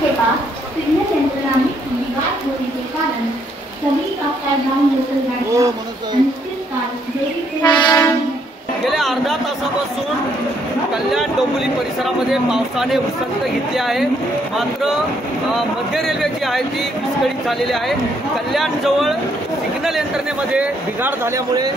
के pass signal यंत्रणा में विवाद होने के कारण सभी अप-डाउन लोकल गाड़ियां अनिश्चितकाल देरी से गेल्या अर्धा तासापासून कल्याण डोंबिवली परिसरामध्ये पावसाने उसंत घेतली आहे। मात्र मध्य रेल्वे जी आहे ती विस्कळीत झालेली आहे। कल्याण जवळ सिग्नल यंत्रणेमध्ये बिघाड झाल्यामुळे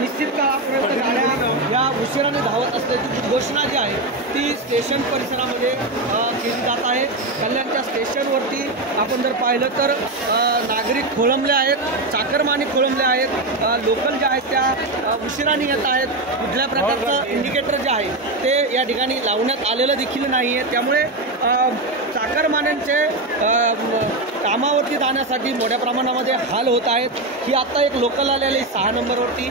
निश्चित काळापर्यंत गाड्या या उशिराने धावत असल्याची घोषणा जी आहे ती स्टेशन परिसरामध्ये केली जात आहे। कल्याणच्या स्टेशनवरती आपण जर पाहिलं तर नागरिक खोळंबले आहेत, चाकरमानी खोळंबले आहेत, लोकल जे आहेत त्या उशिराने येत आहेत। कुठल्या प्रकारचं इंडिकेटर जे आहे ते या ठिकाणी लावण्यात आलेलं देखील नाही आहे। त्यामुळे चाकरमान्यांचे कामावरती जाण्यासाठी मोठ्या प्रमाणामध्ये हाल होत आहेत। ही आता एक लोकल आलेली 6 नंबरवरती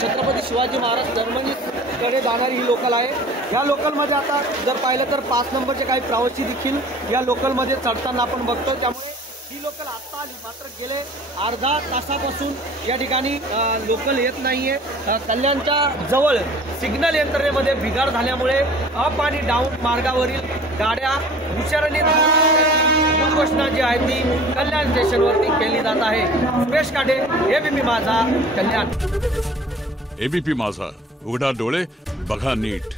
छत्रपती शिवाजी महाराज टर्मिनसकडे जाणारी ही लोकल आहे। या लोकलमध्ये आता जर पाहिलं तर 5 नंबरचे काही प्रवासी देखील या लोकलमध्ये चढताना आपण बघतो। त्यामुळे ही लोकल आत्ता आली, मात्र गेले अर्धा तासापासून या ठिकाणी लोकल येत नाहीये। कल्याणच्या जवळ सिग्नल यंत्रणेमध्ये बिघाड झाल्यामुळे अप आणि डाऊन मार्गावरील गाड्या हुशारीने घोषणा जी आहे ती कल्याण स्टेशनवरती केली जात आहे। सुरेश काटे, एबीपी माझा, कल्याण। एबीपी माझा, उघडा डोळे बघा नीट।